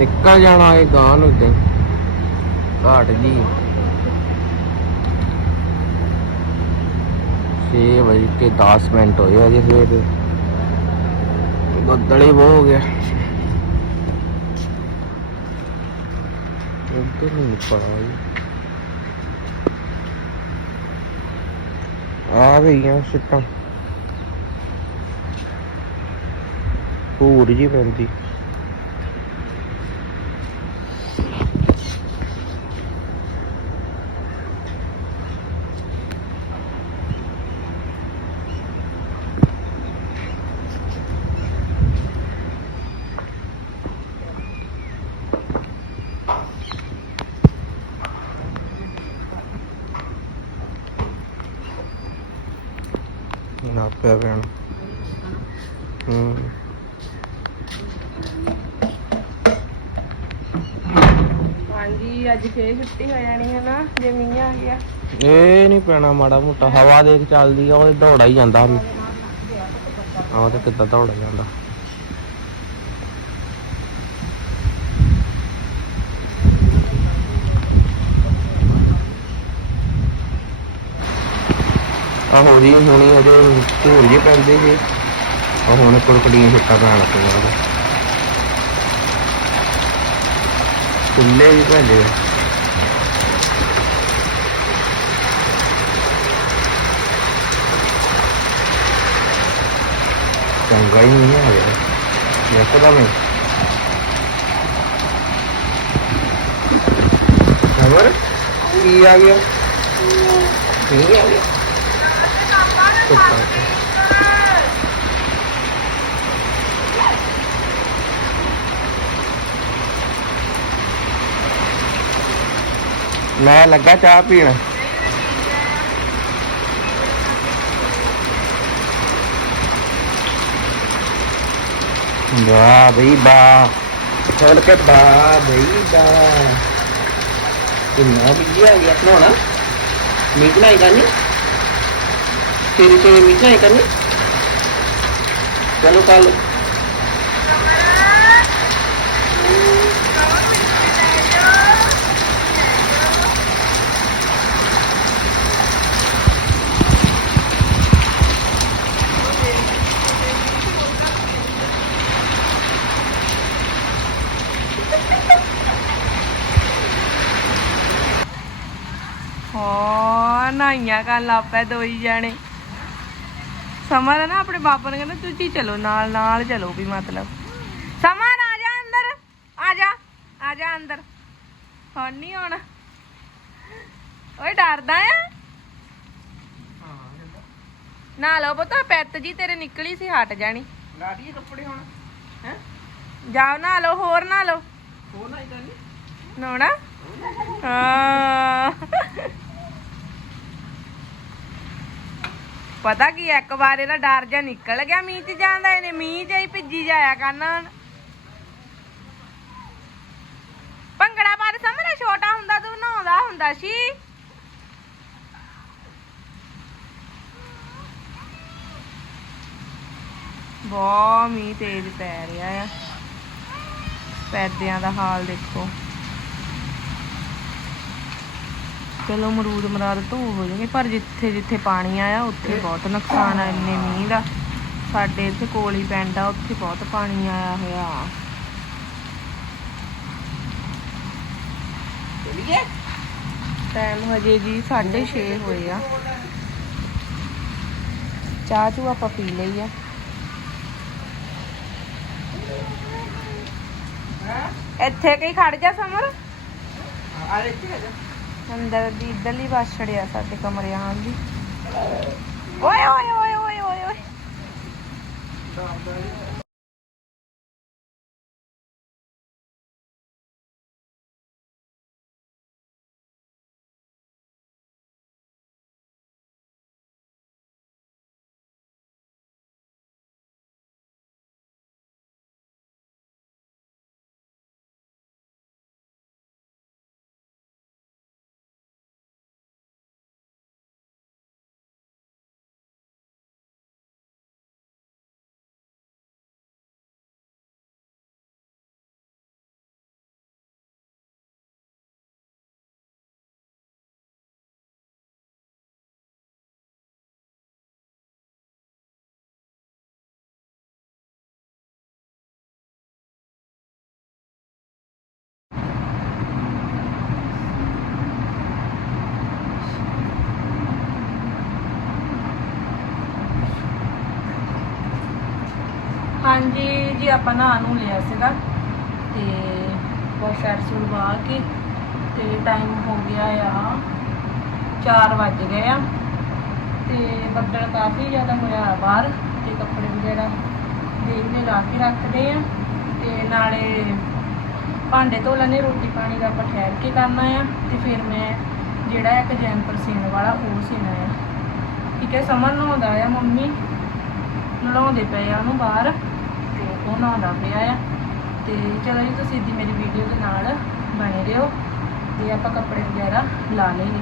ਨਿਕਲ ਜਾਣਾ ਇਹ ਗਾਂ ਨੂੰ ਤੇ ਘਾਟ ਜੀ। 6 ਵਜੇ ਕੇ 10 ਮਿੰਟ ਹੋਏ ਅਜੇ ਫਿਰ ਬੱਦਲ ਹੀ ਬਹੁਤ ਹੋ ਗਿਆ। ਉੱਧਰ ਨਹੀਂ ਪੜਾ ਆ ਗਈਆਂ ਸਿੱਟਾਂ। ਪੂਰ ਜੀ ਪੈਂਦੀ। ਨਾ ਪਿਆ ਪੈਣ ਹੂੰ। ਹਾਂਜੀ ਅੱਜ ਫੇਰ ਛੁੱਟੀ ਹੋ ਜਾਣੀ ਹੈ ਨਾ ਜੇ ਮੀਂਹ ਆ ਗਿਆ। ਇਹ ਨਹੀਂ ਪੈਣਾ ਮਾੜਾ ਮੋਟਾ ਹਵਾ ਦੇਖ ਚੱਲਦੀ ਆ ਉਹ ਦੌੜਾ ਹੀ ਜਾਂਦਾ ਆਹ ਤੇ ਕਿੱਦਾਂ ਦੌੜਾ ਜਾਂਦਾ। ਆ ਹੋ ਜੀ ਹੁਣੀ ਅਜੇ ਧੂੜ ਜੀ ਪੈਂਦੇ ਜੀ। ਆ ਹੁਣ ਕੁੜਕੜੀਆਂ ਛਿੱਟਾ ਪੈਣ ਲੱਗ ਗਿਆ ਕੁੱਲੇ ਵੀ ਪੈਂਦੇ ਆ। ਚੰਗਾ ਹੀ ਨਹੀਂ ਆ ਰਿਹਾ ਯਕਦਮ ਹੀ ਖਬਰ ਕੀ ਆ ਗਿਆ? ਕੀ ਆ ਗਿਆ? ਕੁੱਤਾ ਮੈਂ ਲੱਗਾ ਚਾਹ ਪੀਣ ਵਾਹ ਬਈ ਵਾਹ ਖੋਲ ਕੇ ਵਾਹ ਬਈ ਵਾਹ ਕਿੰਨਾ ਵਧੀਆ ਹੋ ਗਿਆ ਬਣਾਉਣਾ ਮੀਟ ਨਹੀਂ ਕਰਨੀ ਤੇਰੀ ਤੇ ਮੀਟ ਨਹੀਂ ਕਰਨੀ। ਚਲੋ ਕੱਲ ਹਾਂ ਨਾਈਆਂ ਕਰਨ ਲੱਗ ਦੋਈ ਜਾਣੇ। ਸਮਰ ਨਾ ਆਪਣੇ ਬਾਪਾ ਨੇ ਕਹਿੰਦਾ ਤੁਸੀਂ ਚਲੋ ਨਾਲ ਨਾਲ ਚਲੋ ਵੀ ਮਤਲਬ। ਸਮਰ ਆ ਜਾ ਅੰਦਰ ਆ ਜਾ ਆ ਜਾ ਅੰਦਰ। ਹੁਣ ਨਹੀਂ ਆਉਣਾ। ਓਏ ਡਰਦਾ ਆ? ਨਾ ਲਓ ਪਤਾ ਪੈਤ ਜੀ ਤੇਰੇ ਨਿਕਲੀ ਸੀ ਹਟ ਜਾਣੀ। ਲਾੜੀਏ ਕੱਪੜੇ ਹੁਣ। ਹੈ? ਜਾਓ ਨਾ ਲਓ ਹੋਰ ਨਾ ਲਓ। ਹੋਰ ਨਹੀਂ ਕਰਨੀ ਨੋਣਾ ਹਾਂ। ਪਤਾ ਕੀ ਆ, ਇੱਕ ਵਾਰ ਇਹਦਾ ਡਰ ਜਾ ਨਿਕਲ ਗਿਆ ਮੀਂਹ ਚ ਜਾਂਦਾ ਇਹਨੇ ਮੀਂਹ ਚ ਹੀ ਭਿੱਜੀ ਜਾਇਆ ਕਰਨਾ ਹੁਣ। ਭੰਗੜਾ ਪਰ ਸਮਝਦਾ ਛੋਟਾ ਹੁੰਦਾ ਤੂੰ ਨਹਾਉਂਦਾ ਹੁੰਦਾ ਸੀ। ਬਹੁਤ ਮੀਂਹ ਤੇਜ਼ ਪੈ ਰਿਹਾ ਆ। ਪੈਦਿਆਂ ਦਾ ਹਾਲ ਦੇਖੋ। ਚਲੋ ਮਰੂਦ ਮਰਾਦ ਧੋ ਹੋ ਜਾਣਗੇ ਪਰ ਜਿੱਥੇ ਜਿੱਥੇ ਪਾਣੀ ਆਇਆ ਉੱਥੇ ਬਹੁਤ ਨੁਕਸਾਨ ਆ ਇੰਨੇ ਮੀਂਹ ਦਾ। ਸਾਡੇ ਇੱਥੇ ਕੋਲ ਹੀ ਪਿੰਡ ਆ ਉੱਥੇ ਬਹੁਤ ਪਾਣੀ ਆਇਆ ਹੋਇਆ। ਚਲੀਏ? ਟਾਈਮ ਹਜੇ ਜੀ 6:30 ਹੋਏ ਆ। ਚਾਹ ਚੂ ਆਪਾਂ ਪੀ ਲਈ ਆ। ਇੱਥੇ ਕਈ ਖੜ ਜਾ ਸਮਰ? ਆ ਲੈ ਇੱਥੇ ਆ ਜਾ। ਅੰਦਰ ਦੀ ਇਧਰਲੀ ਬੱਸ ਛੜਿਆ ਸਾਡੇ ਕਮਰੇ ਆਉਣ ਦੀ। ਓਏ ਓਏ ਓਏ ਓਏ ਓਏ ਓਏ। ਹਾਂਜੀ ਜੀ, ਆਪਾਂ ਨਹਾ ਨੂੰ ਲਿਆ ਸੀਗਾ ਤੇ ਬਹੁਤ ਸ਼ਰਟ ਸੁਲਵਾ ਕੇ ਤੇ ਟਾਈਮ ਹੋ ਗਿਆ ਆ 4 ਵੱਜ ਗਏ ਆ ਤੇ ਬੱਦਲ ਕਾਫੀ ਜ਼ਿਆਦਾ ਹੋਇਆ ਬਾਹਰ ਤੇ ਕੱਪੜੇ ਵਗੈਰਾ ਦੇਖਦੇ ਲਾ ਕੇ ਰੱਖਦੇ ਆ ਤੇ ਨਾਲੇ ਭਾਂਡੇ ਧੋ ਲੈਣੇ ਰੋਟੀ ਪਾਣੀ ਦਾ ਆਪਾਂ ਠਹਿਰ ਕੇ ਕਰਨਾ ਆ ਤੇ ਫਿਰ ਮੈਂ ਜਿਹੜਾ ਇੱਕ ਜੈਂਪਰ ਸੀਣ ਵਾਲਾ ਉਹ ਸੀਣਾ ਆ। ਠੀਕ ਹੈ ਸਮਝ ਨਹਾਉਂਦਾ ਆ ਮੰਮੀ ਨਲਾਉਂਦੇ ਪਏ ਆ ਉਹਨੂੰ ਬਾਹਰ। ਉਹ ਨਹਾਉਂਦਾ ਪਿਆ ਆ। ਤੇ ਚਲੋ ਜੀ, ਤੁਸੀਂ ਦੀ ਮੇਰੀ ਵੀਡੀਓ ਦੇ ਨਾਲ ਬਣੇ ਰਹੋ। ਤੇ ਆਪਾਂ ਕੱਪੜੇ ਵਗੈਰਾ ਲਾ ਲਈਏ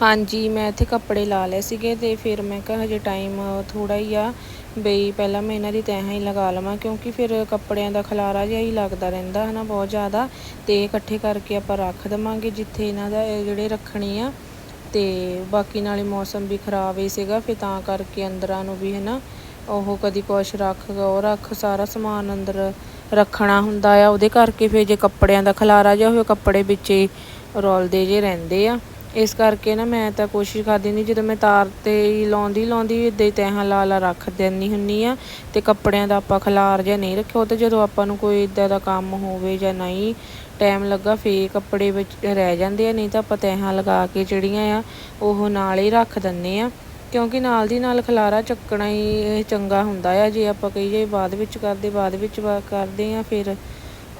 ਹਾਂਜੀ, ਮੈਂ ਇੱਥੇ ਕੱਪੜੇ ਲਾ ਲਏ ਸੀਗੇ ਤੇ ਫਿਰ ਮੈਂ ਕਿਹਾ ਹਜੇ ਟਾਈਮ ਥੋੜਾ ਹੀ ਆ ਬਈ ਪਹਿਲਾਂ ਮੈਂ ਇਹਨਾਂ ਦੀ ਤੈਹਾਂ ਹੀ ਲਗਾ ਲਵਾਂ ਕਿਉਂਕਿ ਫਿਰ ਕੱਪੜਿਆਂ ਦਾ ਖਲਾਰਾ ਜਿਹਾ ਹੀ ਲੱਗਦਾ ਰਹਿੰਦਾ ਹਨਾ ਬਹੁਤ ਜ਼ਿਆਦਾ ਤੇ ਇਕੱਠੇ ਕਰਕੇ ਆਪਾਂ ਰੱਖ ਦਵਾਂਗੇ ਜਿੱਥੇ ਇਹਨਾਂ ਦਾ ਇਹ ਜਿਹੜੇ ਰੱਖਣੇ ਆ ਤੇ ਬਾਕੀ ਨਾਲੇ ਮੌਸਮ ਵੀ ਖਰਾਬ ਹੀ ਸੀਗਾ ਫਿਰ ਤਾਂ ਕਰਕੇ ਅੰਦਰਾਂ ਨੂੰ ਵੀ ਹਨਾ ਉਹ ਕਦੀ ਕੁਛ ਰੱਖ ਉਹ ਰੱਖ ਸਾਰਾ ਸਮਾਨ ਅੰਦਰ ਰੱਖਣਾ ਹੁੰਦਾ ਆ, ਉਹਦੇ ਕਰਕੇ ਫਿਰ ਜੇ ਕੱਪੜਿਆਂ ਦਾ ਖਲਾਰਾ ਜਿਹਾ ਹੋਵੇ, ਕੱਪੜੇ ਵਿੱਚੇ ਰੋਲਦੇ ਜੇ ਰਹਿੰਦੇ ਆ। ਇਸ ਕਰਕੇ ਨਾ ਮੈਂ ਤਾਂ ਕੋਸ਼ਿਸ਼ ਕਰਦੀ ਨਹੀਂ ਜਦੋਂ ਮੈਂ ਤਾਰ ਤੇ ਲਾਉਂਦੀ ਲਾਉਂਦੀ ਇੱਦਾਂ ਹੀ ਤੈਹਾਂ ਲਾ ਲਾ ਰੱਖ ਦਿੰਦੀ ਹੁੰਨੀ ਆ ਤੇ ਕੱਪੜਿਆਂ ਦਾ ਆਪਾਂ ਖਲਾਰ ਜਿਹਾ ਨਹੀਂ ਰੱਖਿਓ ਉਹ ਤੇ ਜਦੋਂ ਆਪਾਂ ਨੂੰ ਕੋਈ ਇਦਾਂ ਦਾ ਕੰਮ ਹੋਵੇ ਜਾਂ ਨਹੀਂ, ਟਾਈਮ ਲੱਗਾ ਫੇ ਕੱਪੜੇ ਵਿੱਚ ਰਹਿ ਜਾਂਦੇ ਆ, ਨਹੀਂ ਤਾਂ ਆਪਾਂ ਤੈਹਾਂ ਲਗਾ ਕੇ ਜਿਹੜੀਆਂ ਆ, ਉਹ ਨਾਲ ਹੀ ਰੱਖ ਦਿੰਨੇ ਆ। ਕਿਉਂਕਿ ਨਾਲ ਦੀ ਨਾਲ ਖਲਾਰਾ ਚੱਕਣਾ ਹੀ ਚੰਗਾ ਹੁੰਦਾ ਆ, ਜੇ ਆਪਾਂ ਕਹੀਏ ਬਾਅਦ ਵਿੱਚ ਕਰਦੇ, ਬਾਅਦ ਵਿੱਚ ਵਾ- ਕਰਦੇ ਆ, ਫਿਰ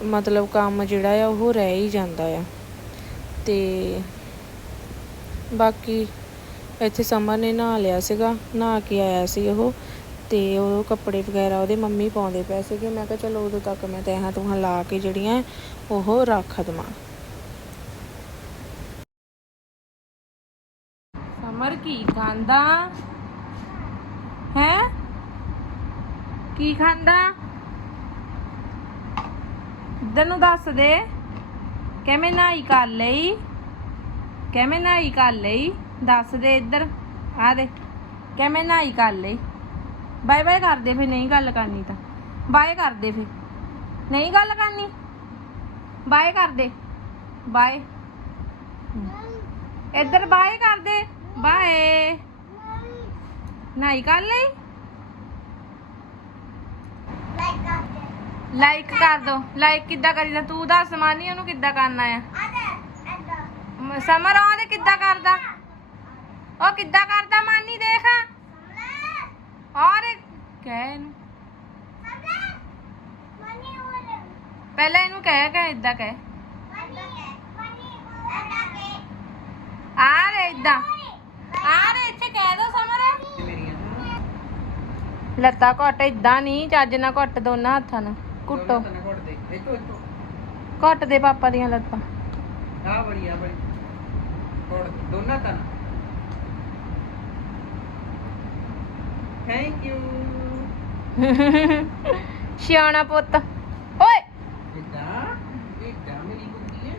ਮਤਲਬ ਕੰਮ ਜਿਹੜਾ ਆ ਉਹ ਰਹਿ ਹੀ ਜਾਂਦਾ ਆ। ਤੇ ਬਾਕੀ ਇੱਥੇ ਸਮਰ ਨੇ ਨਹਾ ਲਿਆ ਸੀਗਾ, ਨਹਾ ਕੇ ਆਇਆ ਸੀ ਉਹ ਤੇ ਉਹ ਕੱਪੜੇ ਵਗੈਰਾ ਉਹਦੇ ਮੰਮੀ ਪਾਉਂਦੇ ਪਏ ਸੀਗੇ। ਮੈਂ ਕਿਹਾ ਚਲੋ ਉਦੋਂ ਤੱਕ ਮੈਂ ਤੈਹਾਂ ਤੂਹਾਂ ਲਾ ਕੇ ਜਿਹੜੀਆਂ ਉਹ ਰੱਖ ਦਵਾਂ। ਸਮਰ ਕੀ ਖਾਂਦਾ? ਹੈ? ਕੀ ਖਾਂਦਾ? ਇੱਧਰ ਨੂੰ ਦੱਸ ਦੇ, ਕਿਵੇਂ ਨਹਾਈ ਕਰ ਲਈ? ਕਿਵੇਂ ਨਹਾਈ ਕਰ ਲਈ? ਦੱਸ ਦੇ ਇੱਧਰ। ਆ ਦੇ ਕਿਵੇਂ ਨਹਾਈ ਕਰ ਲਈ? ਬਾਏ ਬਾਏ ਕਰ ਦੇ ਫੇ ਨਹੀਂ ਗੱਲ ਕਰਨੀ ਤਾਂ। ਬਾਏ ਕਰ ਦੇ ਫੇ ਨਹੀਂ ਗੱਲ ਕਰਨੀ? ਬਾਏ ਕਰ ਦੇ। ਬਾਏ। ਇੱਧਰ ਬਾਏ ਕਰ ਦੇ। ਬਾਏ। ਨਹਾਈ ਕਰ ਲਈ? ਲਾਈਕ ਕਰ ਦੋ। ਲਾਈਕ ਕਿੱਦਾਂ ਕਰੀਦਾ? ਤੂੰ ਦੱਸ ਮਾਨੀ ਉਹਨੂੰ ਕਿੱਦਾਂ ਕਰਨਾ ਆ? ਸਮਰ ਉਹਦੇ ਕਿੱਦਾਂ ਕਰਦਾ? ਉਹ ਕਿੱਦਾਂ ਕਰਦਾ ਮਾਨੀ ਦੇਖ? ਔਰ ਕਹਿ ਇਹਨੂੰ। ਪਹਿਲਾਂ ਇਹਨੂੰ ਕਹਿ ਕਿ ਇਦਾਂ ਕਹਿ। ਆ ਰੇ ਇਦਾਂ ਆ ਰੇ ਇੱਥੇ ਕਹਿ ਦੋ ਸਮਰ। ਲੱਤਾਂ ਘੁੱਟ ਇਦਾਂ ਨਹੀਂ ਚੱਜ ਨਾਲ ਘੁੱਟ ਦੋਨਾਂ ਹੱਥਾਂ ਨਾਲ। ਕੁੱਟੋ ਘੁੱਟ ਦੇ। ਪਾਪਾ ਦੀਆਂ ਲੱਤਾਂ। ਆ ਬੜੀ ਆ ਬੜੀ। ਕੋੜ ਦੋਨਾਂ ਤਾਂ ਥੈਂਕ ਯੂ ਸਿਆਣਾ ਪੁੱਤ। ਓਏ! ਇਦਾਂ ਇਦਾਂ ਮੇਰੀ ਕੁੜੀ ਹੈ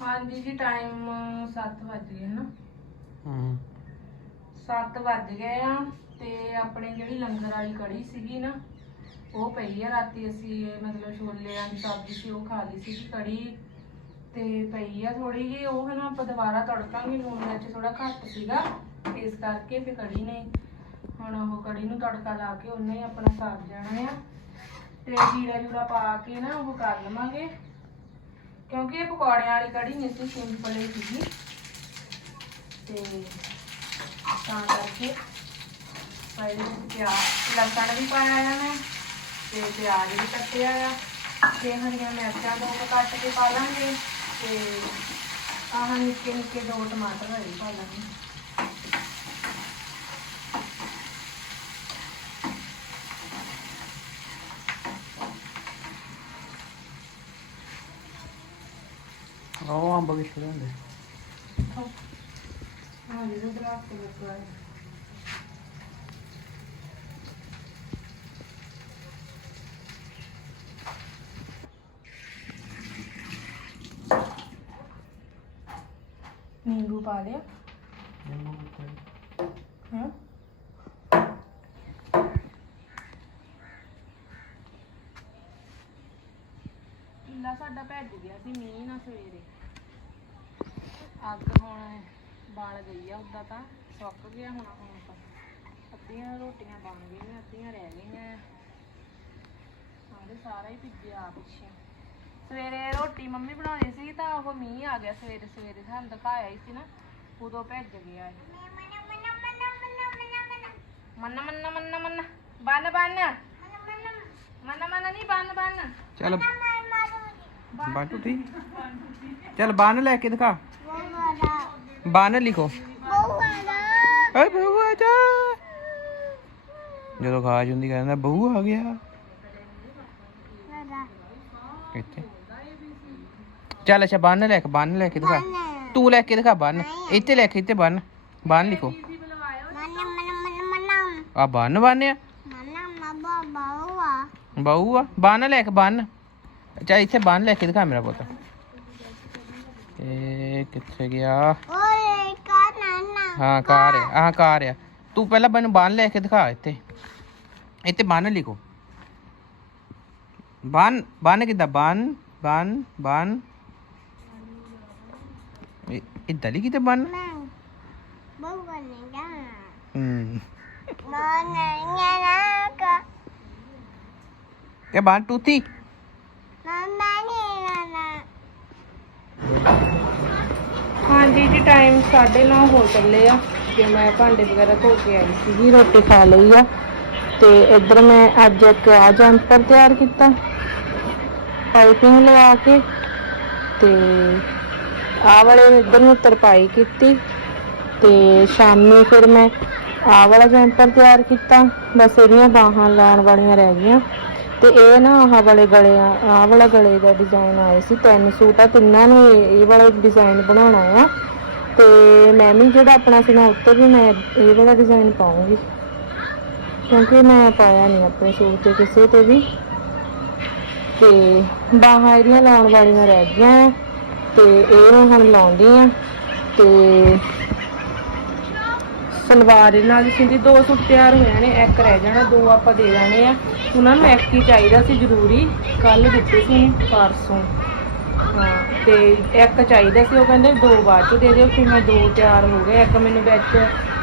ਹਾਂਜੀ ਜੀ ਟਾਈਮ 7 ਵੱਜ ਗਏ ਹਨਾ ਹਾਂ 7 ਵੱਜ ਗਏ ਆ। ਤੇ ਆਪਣੇ ਜਿਹੜੀ ਲੰਗਰ ਵਾਲੀ ਕੜੀ ਸੀਗੀ ਨਾ, ਉਹ ਪਈ ਆ ਰਾਤੀ ਅਸੀਂ, ਮਤਲਬ ਛੋਲਿਆਂ ਦੀ ਸਬਜ਼ੀ ਸੀ, ਉਹ ਖਾ ਲਈ ਸੀਗੀ ਕੜੀ ਤੇ ਪਈ ਆ ਥੋੜੀ ਜਿਹੀ, ਉਹ ਹਨਾ ਆਪਾਂ ਦੁਬਾਰਾ ਤੜਕਾਂਗੇ, ਲੂਣ ਵਿੱਚ ਥੋੜਾ ਘੱਟ ਸੀਗਾ ਇਸ ਕਰਕੇ ਫਿਰ ਕੜੀ ਨੇ ਹੁਣ ਉਹ ਕੜੀ ਨੂੰ ਤੜਕਾ ਲਾ ਕੇ ਉਹਨੇ ਹੀ ਆਪਣਾ ਸਰ ਜਾਣਾ ਆ। ਤੇ ਜੀਰਾ ਜੂਰਾ ਪਾ ਕੇ ਨਾ ਉਹ ਕਰ ਲਵਾਂਗੇ, ਕਿਉਂਕਿ ਇਹ ਪਕੌੜਿਆਂ ਵਾਲੀ ਕੜੀ ਨਹੀਂ ਸੀ, ਸਿੰਪਲ ਹੀ ਸੀਗੀ। ਤੇ ਤਾਂ ਕਰਕੇ ਪਹਿਲੇ ਵਿੱਚ ਪਿਆਜ਼ ਲਸਣ ਵੀ ਪਾਇਆ ਆ ਮੈਂ ਤੇ ਪਿਆਜ਼ ਵੀ ਕੱਟਿਆ ਆ ਤੇ ਹਰੀਆਂ ਮਿਰਚਾਂ ਦੋ ਕੁ ਕੱਟ ਕੇ ਪਾ ਲਾਂਗੇ ਤੇ ਆਹ ਨਿੱਕੇ ਨਿੱਕੇ ਦੋ ਟਮਾਟਰ ਵੀ ਪਾ ਲਾਂਗੇ। ਉਹ ਅੰਬ ਕਿੱਥੇ ਹੁੰਦੇ ਹਾਂ ਜਿਹੜਾ ਦਰਖਤ ਲੱਗਾ ਹੈ ਨਿੰਬੂ ਪਾ ਲਿਆ। ਹਾਂ? ਕਿੱਲਾ ਸਾਡਾ ਭੱਜ ਗਿਆ ਸੀ ਮੀਂਹ ਨਾਲ ਸਵੇਰੇ। ਅੱਗ ਹੁਣ ਬਲ ਗਈ ਆ ਉਦਾਂ ਤਾਂ ਸੁੱਕ ਗਿਆ ਹੁਣ ਹੁਣ ਤਾਂ। ਅੱਧੀਆਂ ਰੋਟੀਆਂ ਬਣ ਗਈਆਂ ਅੱਧੀਆਂ ਰਹਿ ਗਈਆਂ। ਸਾਰੇ ਸਾਰਾ ਹੀ ਭਿੱਜਿਆ ਪਿੱਛੇ। ਸਵੇਰੇ ਰੋਟੀ ਮੰਮੀ ਬਣਾਉਂਦੀ ਸੀ ਤਾਂ ਉਹ ਮੀਂਹ ਆ ਗਿਆ ਸਵੇਰੇ ਸਵੇਰੇ ਸਾਨੂੰ ਦਿਖਾਇਆ ਹੀ ਸੀ ਨਾ ਉਦੋਂ ਭੱਜ ਗਿਆ ਇਹ। ਮੰਨਾ ਮੰਨਾ ਮੰਨਾ ਮੰਨਾ ਬੰਨ ਬੰਨ। ਮੰਨਾ ਮੰਨਾ ਨਹੀਂ ਬੰਨ ਬੰਨ। ਚੱਲ ਬਾਟੂ ਠੀਕ ਚੱਲ ਬੰਨ ਲੈ ਕੇ ਦਿਖਾ। ਬੰਨ ਲਿਖੋ। ਓਏ ਬਹੂ ਆ ਜਾ। ਜਦੋਂ ਖਾਜ ਹੁੰਦੀ ਕਹਿੰਦਾ ਬਹੂ ਆ ਗਿਆ। ਇੱਥੇ। ਚੱਲ ਅੱਛਾ ਬੰਨ ਲੈ ਕੇ ਬੰਨ ਲੈ ਕੇ ਦਿਖਾ। ਤੂੰ ਲੈ ਕੇ ਦਿਖਾ ਬੰਨ। ਇੱਥੇ ਲੈ ਕੇ ਇੱਥੇ ਬੰਨ। ਬੰਨ ਲਿਖੋ। ਆ ਬੰਨ ਬੰਨਿਆ ਬਹੂ ਆ। ਬੰਨ ਲੈ ਕੇ ਬੰਨ। ਅੱਛਾ ਇੱਥੇ ਬੰਨ ਲੈ ਕੇ ਦਿਖਾ ਮੇਰਾ ਪੁੱਤ। ਇਹ ਕਿੱਥੇ ਗਿਆ? ਹਾਂ ਕਾਰ ਆ। ਆਹ ਕਾਰ ਆ। ਤੂੰ ਪਹਿਲਾਂ ਮੈਨੂੰ ਬੰਨ ਲੈ ਕੇ ਦਿਖਾ ਇੱਥੇ। ਇੱਥੇ ਬੰਨ ਲਿਖੋ। ਬੰਨ ਬੰਨ ਕਿੱਦਾਂ? ਬੰਨ ਬੰਨ ਬੰਨ। ਇਹ- ਇੱਦਾਂ ਲਿਖੀ ਤੇ ਬੰਨ ਹੂੰ ਇਹ ਬੰਨ ਟੂਤੀ ਹਾਂਜੀ ਜੀ ਟਾਈਮ 9:30 ਹੋ ਚੱਲੇ ਆ। ਤੇ ਮੈਂ ਭਾਂਡੇ ਵਗੈਰਾ ਧੋ ਕੇ ਆਈ ਸੀਗੀ ਰੋਟੀ ਖਾ ਲਈ ਆ। ਤੇ ਇੱਧਰ ਮੈਂ ਅੱਜ ਇੱਕ ਆ ਜੰਪਰ ਤਿਆਰ ਕੀਤਾ। ਪਾਈਪਿੰਗ ਲਗਾ ਕੇ ਤੇ ਆਹ ਵਾਲੇ ਇੱਧਰ ਨੂੰ ਤਰਪਾਈ ਕੀਤੀ ਤੇ ਸ਼ਾਮੀ ਫਿਰ ਮੈਂ ਆਹ ਵਾਲਾ ਜੰਪਰ ਤਿਆਰ ਕੀਤਾ। ਬਸ ਇਹਦੀਆਂ ਬਾਹਾਂ ਲਾਉਣ ਵਾਲੀਆਂ ਰਹਿ ਗਈਆਂ। ਤੇ ਇਹ ਨਾ ਆਹ ਵਾਲੇ ਗਲੇ ਆਹ ਵਾਲਾ ਗਲੇ ਦਾ ਡਿਜ਼ਾਈਨ ਆਇਆ ਸੀ। ਤਿੰਨ ਸੂਟ ਆ, ਤਿੰਨਾਂ ਨੂੰ ਇਹ ਵਾਲਾ ਡਿਜ਼ਾਈਨ ਬਣਾਉਣਾ ਆ ਤੇ ਮੈਂ ਵੀ ਜਿਹੜਾ ਆਪਣਾ ਸੀ ਨਾ, ਉੱਤੇ ਵੀ ਮੈਂ ਇਹ ਵਾਲਾ ਡਿਜ਼ਾਈਨ ਪਾਉਂਗੀ। ਕਿਉਂਕਿ ਮੈਂ ਪਾਇਆ ਨਹੀਂ ਆਪਣੇ ਸੂਟ ਤੇ ਕਿਸੇ ਤੇ ਵੀ। ਤੇ ਬਾਹਾਂ ਇਹਦੀਆਂ ਲਾਉਣ ਵਾਲੀਆਂ ਰਹਿ ਗਈਆਂ। ਤੇ ਇਹ ਹੁਣ ਲਾਉਂਦੀ ਆ ਤੇ ਸਲਵਾਰ ਦੇ ਨਾਲ ਸਿੰਦੀ ਦੋ ਸੂਟ ਤਿਆਰ ਹੋ ਜਾਣੇ ਇੱਕ ਰਹਿ ਜਾਣਾ, ਦੋ ਆਪਾਂ ਦੇ ਦੇਣੇ ਆ। ਉਹਨਾਂ ਨੂੰ ਇੱਕ ਹੀ ਚਾਹੀਦਾ ਸੀ ਜ਼ਰੂਰੀ ਕੱਲ ਦਿੱਤੇ ਸੀ, ਪਰਸੋਂ। ਹਾਂ, ਤੇ ਇੱਕ ਚਾਹੀਦਾ ਸੀ, ਉਹ ਕਹਿੰਦੇ ਦੋ ਬਾਅਦ ਚ ਦੇ ਦਿਓ, ਫਿਰ ਮੈਂ ਦੋ ਤਿਆਰ ਹੋ ਗਏ, ਇੱਕ ਮੈਨੂੰ ਵਿੱਚ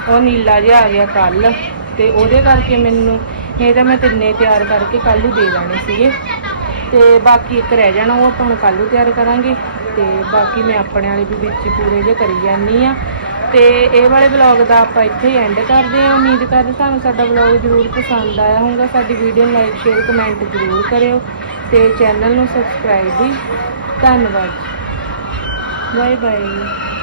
ਉਹ ਨੀਲਾ ਜਿਹਾ ਆ ਗਿਆ ਕੱਲ ਤੇ ਉਹਦੇ ਕਰਕੇ ਮੈਨੂੰ ਇਹ ਤਾਂ ਮੈਂ ਤਿੰਨੇ ਤਿਆਰ ਕਰਕੇ ਕੱਲ ਨੂੰ ਦੇ ਦੇਣੇ ਸੀਗੇ। ਤੇ ਬਾਕੀ ਇੱਕ ਰਹਿ ਜਾਣਾ, ਉਹ ਆਪਾਂ ਹੁਣ ਕੱਲ ਨੂੰ ਤਿਆਰ ਕਰਾਂਗੇ। ਤੇ ਬਾਕੀ ਮੈਂ ਆਪਣੇ ਵਾਲੇ ਵੀ ਵਿੱਚ ਪੂਰੇ ਜੇ ਕਰੀ ਜਾਂਦੀ ਆ। ਤੇ ਇਹ ਵਾਲੇ ਵਲੌਗ ਦਾ ਆਪਾਂ ਇੱਥੇ ਹੀ ਐਂਡ ਕਰਦੇ ਹਾਂ। ਉਮੀਦ ਕਰਦੇ ਤੁਹਾਨੂੰ ਸਾਡਾ ਵਲੌਗ ਜ਼ਰੂਰ ਪਸੰਦ ਆਇਆ ਹੋਊਗਾ। ਸਾਡੀ ਵੀਡੀਓ ਨੂੰ ਲਾਈਕ ਸ਼ੇਅਰ ਕਮੈਂਟ ਜ਼ਰੂਰ ਕਰਿਓ ਤੇ ਚੈਨਲ ਨੂੰ ਸਬਸਕ੍ਰਾਈਬ ਵੀ। ਧੰਨਵਾਦ। Bye bye